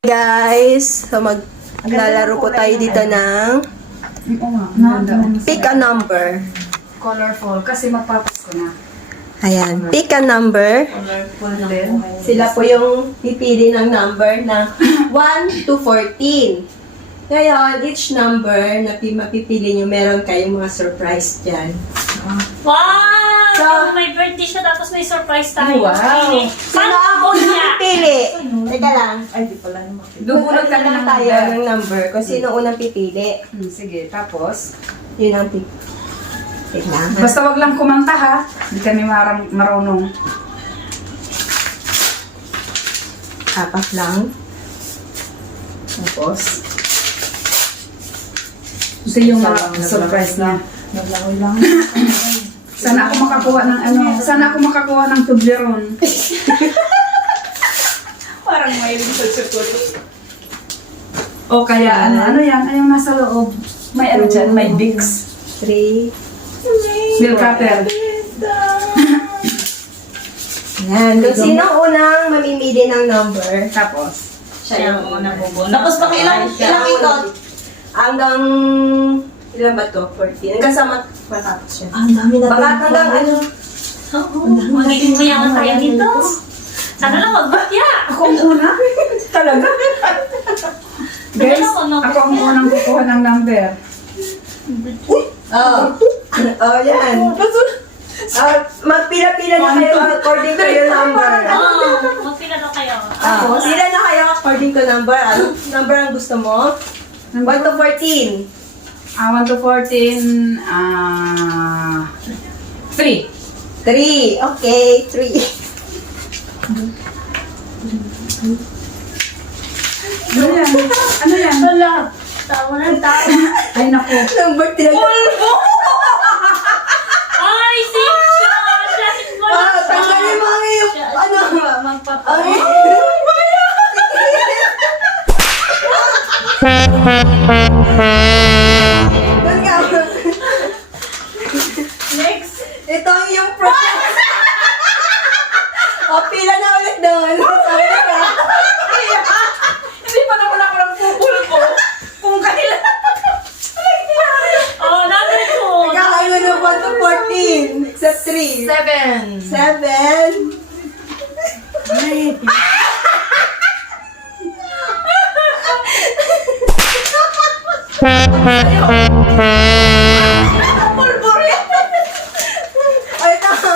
Guys, so maglalaro po tayo dito ng pick a number. Colorful, kasi magpapasko na. Ayan, pick a number. Colorful din. Sila po yung pipili ng number na 1 to 14. Ngayon, each number na mapipili nyo, meron kayong mga surprise dyan. Wow! So, May birthday siya, tapos may surprise tayo. Wow! Pili. Sino Paano ang niya? pipili? Teka lang. Ay, di pala naman. Dubulog ka na ng tayo number. ng number kung sino unang pipili. Sige, tapos? Yun ang pipili. Teka lang. Basta wag lang kumanta ha. Hindi kami marunong. Apat lang. Tapos, Kasi yung surprise na. Naglangoy lang. Sana ako makakuha ng sana ako makakuha ng Toblerone. Parang may sa chocolate. O kaya ano yan, yung nasa loob. May ano dyan, may Vicks. 3. Milk cutter. Yan. Kung sino unang mamimili ng number, Tapos, siya yung unang bubunot. Tapos baka ilang ikot? Hanggang, ilan ba to? 14. Hanggang sa matapos siya. Ang dami na Baka hanggang ano, Magiging mayaman tayo dito. Sana lang magbutya. ako ang una. Talaga? Guys, ako ang unang kukuha ng number. oh. Oh, yan. Magpila-pila na kayo according to your number. Magpila daw kayo. Pila na kayo according to number. Ano number ang gusto mo? 1 to 14. 1 to 14, 3. 3. Okay, 3. Ano yan? Ano yan? Wala. Tawa na tawa. Ay, naku. Number 3. Pulbo! Ay, six siya. Siya, wala siya. Tanggalin mo ang iyong, ano? Magpapawala. Doon ka. Next. Ito ang iyong process. O, pila na ulit doon. Sabi ka. Hindi pa naman ako nagpupulpo. Kung kailan. Oh, number 2. Kakain mo ng 1 to 14. Except 3. 7. 7. Ay, tama.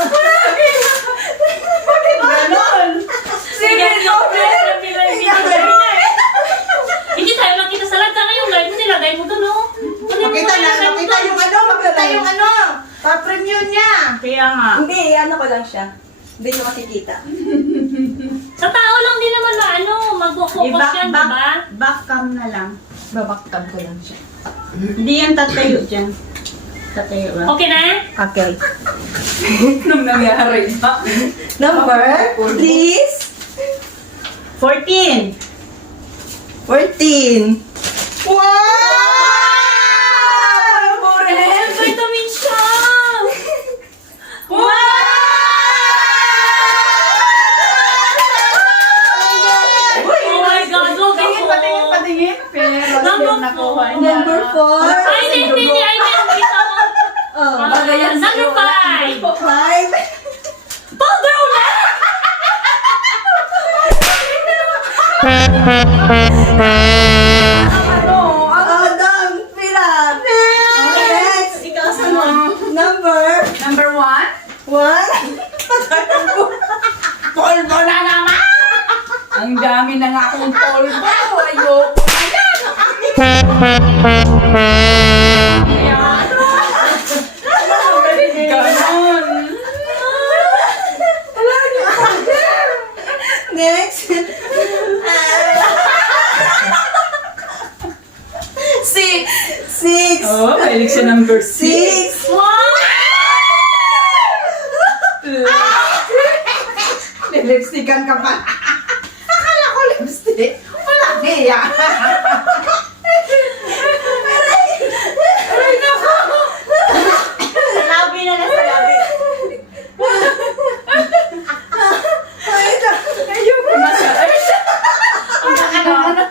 Ganon. Sige, yung press na pila yung binigay niya eh. Hindi tayo nakita sa lagda ngayong live mo, nilagay mo doon, oh. Makita yung ano, makita yung ano. Pa-preview niya. Kaya nga. Hindi, ano ko lang siya. Hindi nyo makikita. Sa tao lang din naman na ano, mag-focus yan, di ba? Backcam na lang. Babaktab ko lang siya. Hindi yan tatayo dyan. Tatayo ba? Okay na? Okay. Nung nangyari ba? Number, please. 14. 14. Wow! Ay, vitamin siya! Oh my God, huwag ako. Patingin. Pero Number yung nakuha niya. Number 4. Ay, hindi, ay, hindi ako. Oh, Bagay yan. Number 5. 5. Powder ulit! Adam, pila. Next. Ikaw sa Number Number 1. 1. Polvo na naman! Ang dami na nga akong polvo. Ayoko na yan. Ganon. Next. 6. Oh, mahilig siya number 6. 6. Wow! Lipstickan ka pa. Akala ko lipstick. Wala niya. labi na sa labi. Ayoko na siya. Ang baka naman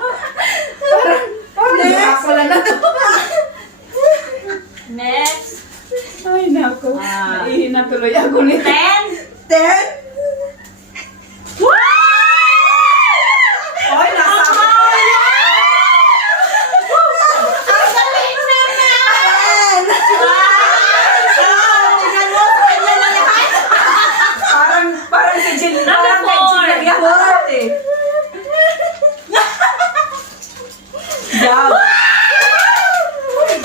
Dab.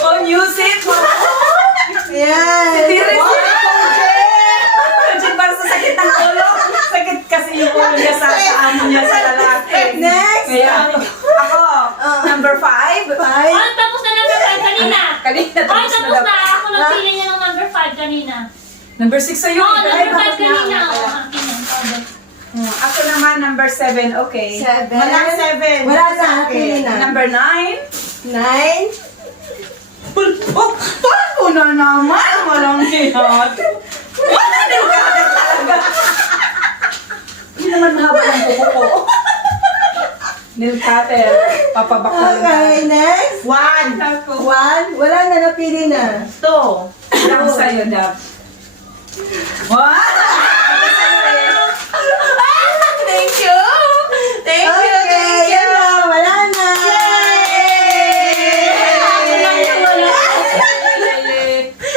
Oh, music. Yan. Tiris. Kajin para sa sakit ng ulo. Sakit kasi yung ulo niya sa amo niya sa lalaki. Next. Kaya ako, number 5. Five. Oh, tapos na number 5 kanina. Kanina Oh, tapos tapos na. na. Ako nagpili niya ng number 5 kanina. Number 6 sa'yo. Oh, Ay, number 5 tapos na. kanina. Oh, akin yan. Ako naman, number 7. Okay. Seven. Walang 7. Wala na. Pili na. Number 9. 9. Pulpo. Pulpo na naman. Walang hihat. Wala na yung kagat talaga. Hindi naman mahaba ang kuko ko. Nail cutter. Papabakal na. Okay, next. 1. 1. Wala na. Napili na. 2. Lang sa'yo, Dab. Wow! Thank you. Thank you. Okay, Thank you. yan lang. Wala na.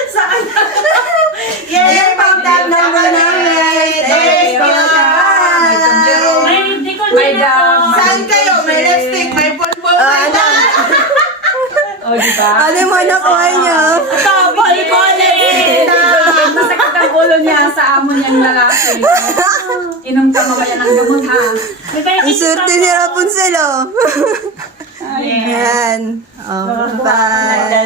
Saan? Ayan, pang-tag number namin. Thank you. May hindi ko May din dam. ako. Saan kayo? May lipstick, may pulpo, may Ano? dam. O, diba? Ano mo nakuha niyo? Double bonnet! Masakit ang ulo niya sa amo niyang lalaki. Inom ka mamaya ng gamot, ha? May pala Ang swerte ni Rapunzel, oh. Ay. Yan. Oh, bye.